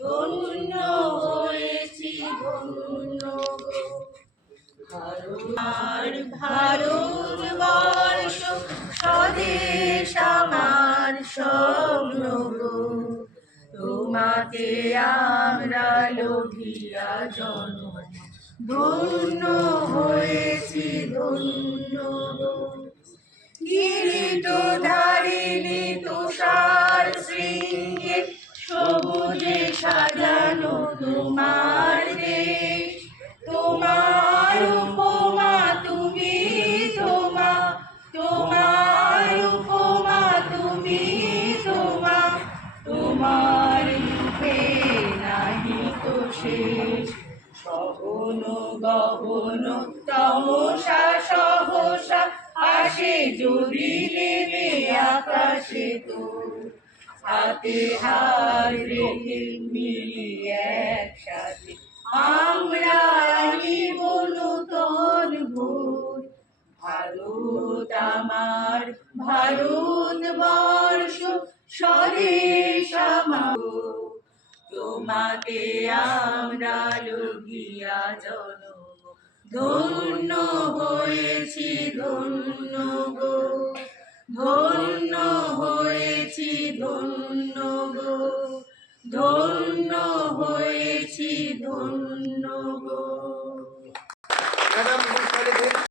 ধন্য হয়েছি ধন্য গো। আর ভারতবর্ষ স্বদেশ আমার স্বপ্ন গো। তোমাকে আমরা লোভিয়া জন্ম ধন্য হয়েছি ধন্য গো। কিরীট ধারিণী তুষার শৃঙ্গে সবুজে সাজানো তোমার দেশ। তোমার উপমা তুমি তোমা, তোমার উপমা তুমি তোমা, তোমার রূপে নাহি তো শেষ। সহন গহন তমসা সহসা আসে যদি নেমে আকাশে তো। হাতে হাত রেখে মিলি একসাথে আমরা নিব নূতন ভোর। ভারত আমার ভারতবর্ষ স্বদেশ আমার, তোমাকে আমরা লোভিয়া জন্ম ধন্য হয়েছি ধন্য গো। ধন্য হয়েছি